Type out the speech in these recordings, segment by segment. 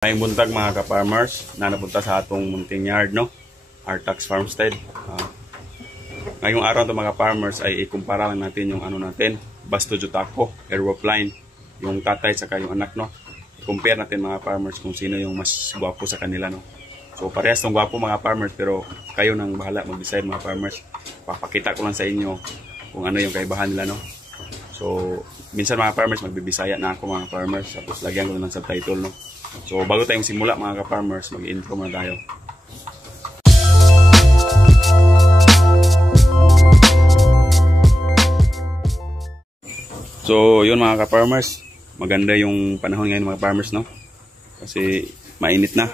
Ngayong buntag mga ka-farmers na napunta sa atong munting yard, no? Artax Farmstead. Ngayong araw to mga farmers ay ikumpara lang natin yung ano natin, Basto Jutaco, Aeroplane, yung tatay saka yung anak, no? I-compare natin mga farmers kung sino yung mas gwapo sa kanila, no? So parehas tong gwapo mga farmers, pero kayo nang bahala mag-decide mga farmers. Papakita ko lang sa inyo kung ano yung kaibahan nila, no? So minsan mga farmers magbibisaya na ako mga farmers, tapos lagyan ko ng subtitle, no? So bago tayong simula mga ka-farmers, mag-intro muna tayo. So yun mga ka-farmers, maganda yung panahon ngayon mga farmers, no? Kasi mainit na.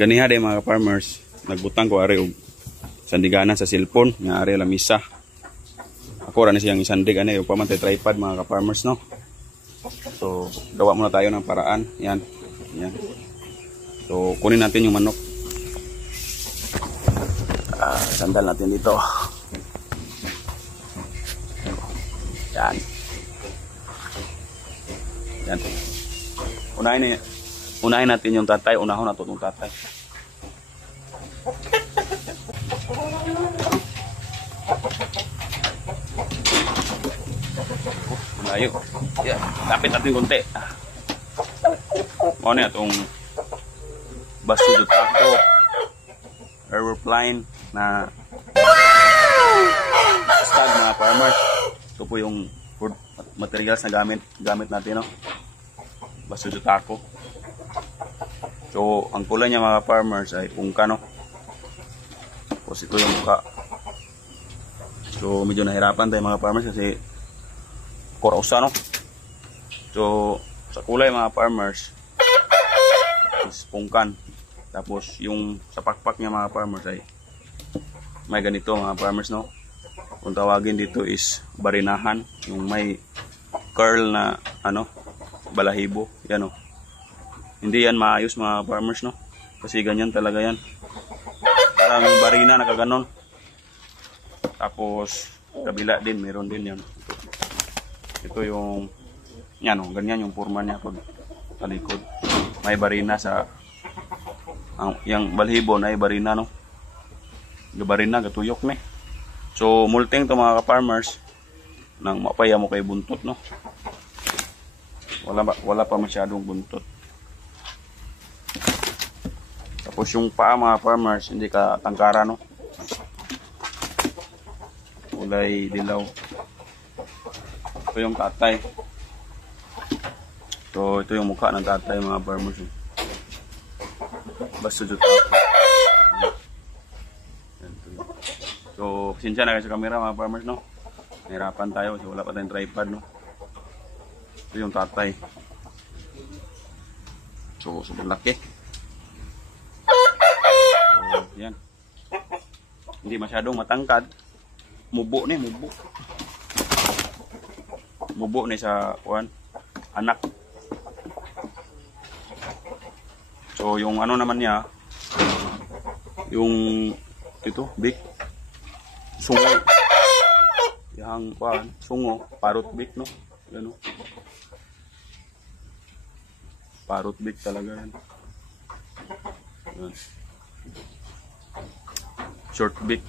Ganiha din mga ka-farmers, nagbutang ko ari og sandiganan sa cellphone, nga ari lamisa. Ako ra ni siyang isandig ani, upamang tripod mga ka-farmers, no? So, gawa muna tayo ng paraan. Yan. Yan. So, kunin natin yung manok. Sandal natin dito. Yan. Yan. Unahin natin yung tatay. Unahon natin yung tatay. Layo. Yeah. Kapit natin konti. Ano itong Basto Jutaco Aeroplane na stag mga farmers. Ito po yung food materials na gamit natin, no? Basto Jutaco. So ang kulay niya mga farmers ay pungka, no? Tapos ito yung mukha. So medyo nahirapan tayo mga farmers kasi Korausa, no? So, sa kulay mga farmers is pungkan. Tapos, yung sa pakpak niya mga farmers ay may ganito mga farmers, no? Kung tawagin dito is barinahan. Yung may curl na, ano, balahibo. Yan, no? Hindi yan maayos mga farmers, no? Kasi ganyan talaga yan. Parang barina, nakaganon. Tapos, kabila din, meron din yan. Ito yung, yan o, ganyan yung forma niya pag talikod. May barina sa, yung balhibo na ay barina, no? Yung barina, gatuyok na. So, multing to mga ka-farmers, nang mapaya mo kay buntot, no? Wala pa masyadong buntot. Tapos yung paa mga farmers, hindi ka tangkara, no? Kulay dilaw. Ito yung tatay. So, ito yung mukha ng tatay mga farmers. Basto Jutaco. So, pasensya na kayo sa camera mga farmers, no? Nahirapan tayo kasi wala pa tayong tripod, no? Ito yung tatay. So, sobrang laki. So, yan. Hindi masyadong matangkad. Mubo ni, mubo. Mubo ni sa anak. So yung ano naman niya, yung ito big sungo, yang sungo parrot big, no? Ano, parrot big talaga yan. Yan. Short big.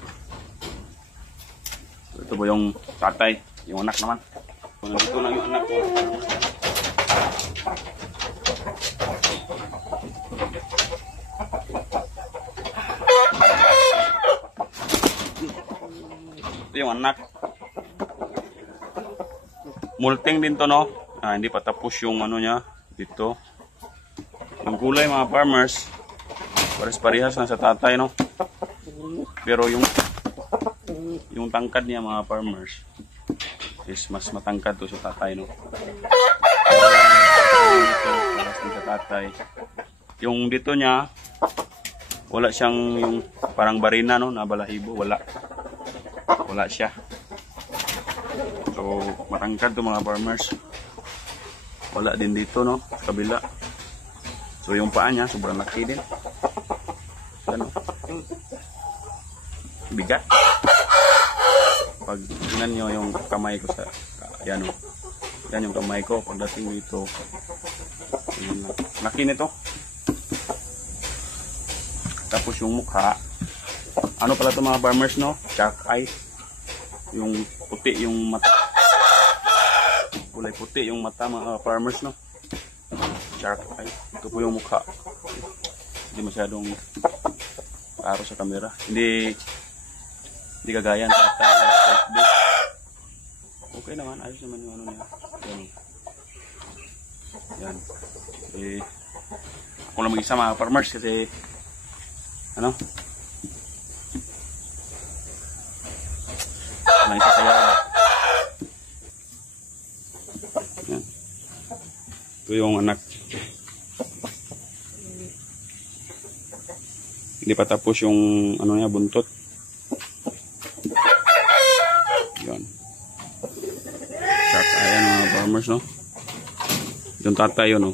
Ito po yung tatay, yung anak naman. Nandito lang yung anak ko. Ito yung anak. Multing din to, no? Hindi pa tapos yung ano niya dito. Yung kulay mga farmers, pares-parehas na sa tatay, no? Pero yung tangkad niya mga farmers is mas matangkad to sa tatay, no? Ito, sa tatay. Yung dito niya, wala siyang yung parang barina, no? Na balahibo, wala siya. So, matangkad to mga farmers. Wala din dito, no? Sa kabila. So, yung paa niya, sobrang laki din. Ano? Bigat. Pag tingnan nyo yung kamay ko sa yan, o. Yan yung kamay ko pagdating dito. Laki nito. Tapos yung mukha, ano pala ito mga farmers, no? Shark eye. Yung puti yung mata. Kulay puti yung mata mga farmers, no? Shark eye. Ito po yung mukha. Hindi masyadong klaro sa camera. Hindi kagaya ng tatay. Okay naman, ayos naman yung ano niya. Yan. Yan. Ako lang mag-isa mga farmers kasi ano? Walang isa sa yard. Yan. Ito yung anak. Hindi pa tapos yung ano niya, buntot. Yan. Shark eye mga farmers, no? Yung tatay yun, no?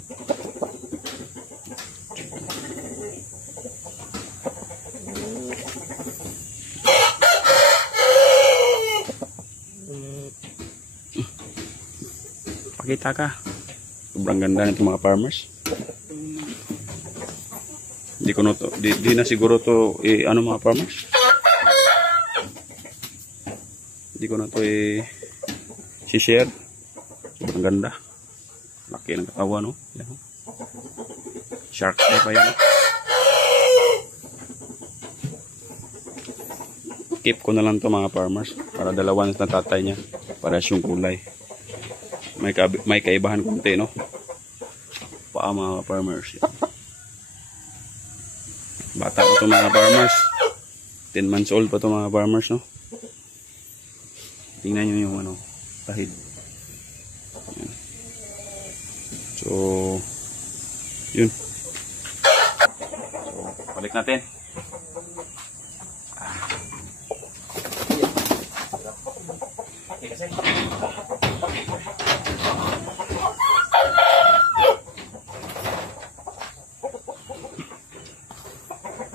Pakita ka. Sobrang ganda nito mga farmers. Di ko to, di na siguro to ano mga farmers. Di ko na to si-share. Sobrang ganda. Laki ng katawan, no? Yan. Shark eye pa yan. Keep ko na lang to mga farmers para dalawa na tatay niya para yung kulay. May kaibahan konti, no? Paa mga farmers. Bata pa to mga farmers. 10 months old pa to mga farmers, no? Tingnan nyo yung ano, tahid. Yan. So, yun. So, balik natin. Okay, kasi.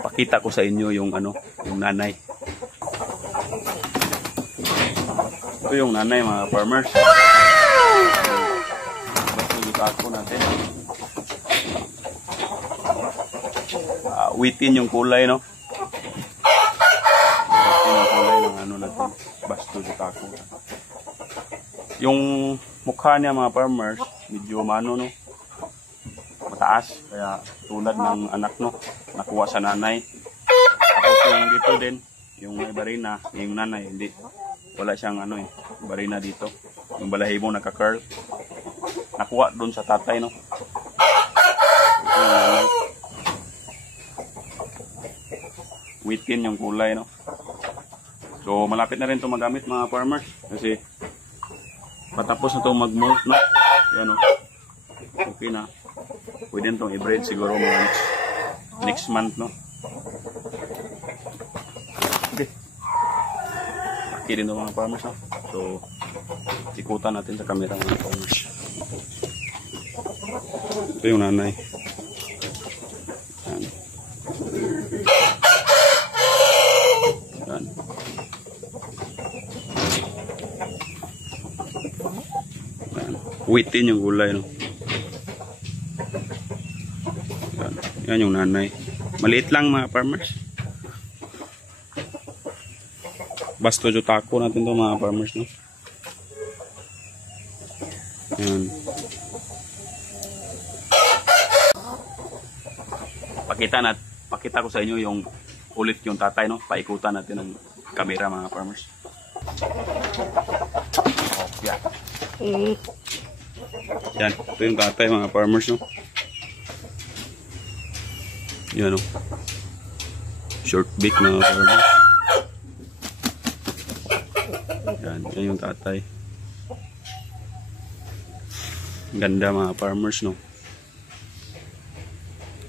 Pakita ko sa inyo yung ano, yung nanay. Ito yung nanay mga farmers. Ako natin. Witin yung kulay, no? Witin yung kulay ng ano natin. Basto sa tako. Yung mukha niya mga farmers, medyo mano, no? Mataas. Kaya tulad ng anak, no? Nakuha sa nanay. Tapos yung dito din, yung may barina, yung nanay, hindi. Wala siyang ano barina dito. Yung balahibo naka-curl. Nakuha doon sa tatay, no? Witin yung kulay, no? So, malapit na rin ito magamit mga farmers. Kasi, patapos na ito mag-molt, no? Yan, no? Okay na. Pwede itong i-breed siguro mga next month, no? Okay. Laki din ito mga farmers, no? So, ikutan natin sa camera mga farmers. Ito yung nanay. Yan. Yan. Yan. Witin yung gulay, no? Yan. Yan yung nanay. Maliit lang mga farmers. Basto yung tako natin to mga farmers, no? Yan. Pakita ko sa inyo yung ulit yung tatay, no? Paikutan natin ng camera mga farmers. Oh, yan. Yan, ito yung tatay mga farmers, no? Yan, no? Short beak mga farmers. Yan, yan yung tatay. Ganda mga farmers, no?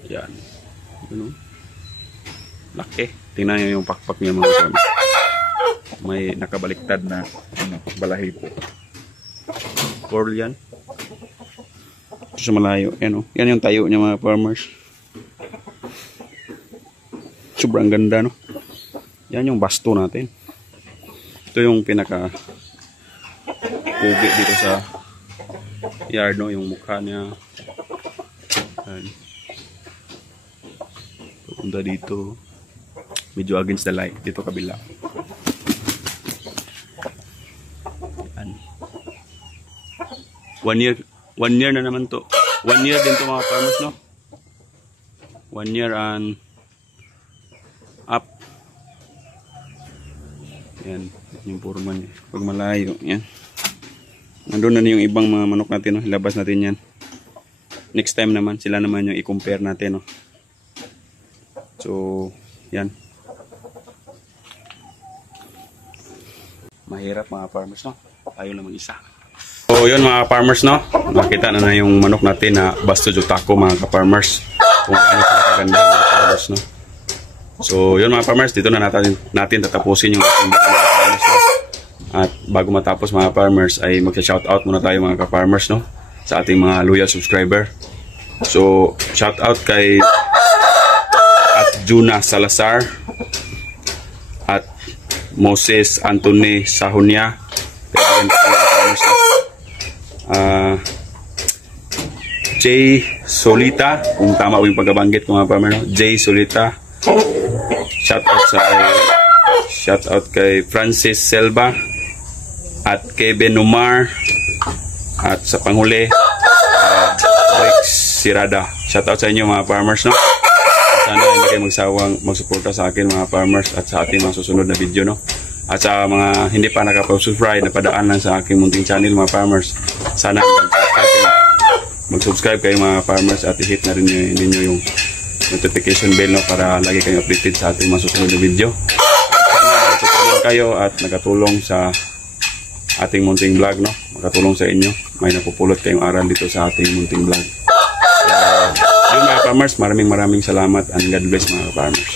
Yan. Ano? Laki. Tingnan nyo yung pakpak niya mga farmers. May nakabaliktad na balahibo. Coral yan. Ito sa malayo. Yan, oh. Yan yung tayo niya mga farmers. Sobrang ganda, no? Yan yung basto natin. Ito yung pinaka pugi dito sa yard, no? Yung mukha niya. Yan. Punta dito. Medyo against the light. Dito kabila. Yan. 1 year na naman to. 1 year din to mga farmers, no? 1 year and up. Yan. Yung purman niya. Pag malayo. Yan. Nandun na yung ibang mga manok natin, no? Ilabas natin yan. Next time naman, sila naman yung i-compare natin, no? So, yan. Mahirap mga farmers, no? Tayo lang mag-isa. So, yun mga farmers, no? Nakita na yung manok natin na Basto Jutako, mga ka-farmers. Kung ano sila kaganda mga farmers, no? So, yun mga farmers, dito na natin tatapusin yung ating video mga farmers, no? At bago matapos mga farmers, ay magsa-shoutout muna tayo mga ka-farmers, no? Sa ating mga loyal subscriber. So, shoutout kay at Juna Salazar at Moses Anthony Sahunya, Jay Solita, kung tama ko yung pagkabanggit ko mga farmer, no? Jay Solita. Shoutout kay Francis Selva at Kevin Umar at sa panghuli Rex Sirada. Shoutout sa inyo mga farmers, no? Sana hindi kayo magsawang magsuporta sa akin mga farmers at sa ating mga susunod na video, no? At sa mga hindi pa nakapag-subscribe, napadaan lang sa aking munting channel mga farmers, sana mag-subscribe kayo mga farmers at i-hit na rin ninyo yung notification bell, no? Para lagi kayong updated sa ating mga susunod na video. Sana nakatulong kayo at nakatulong sa ating munting vlog, no? Makatulong sa inyo, may napupulot kayong aral dito sa ating munting vlog. Yun mga farmers, maraming salamat and God bless mga farmers.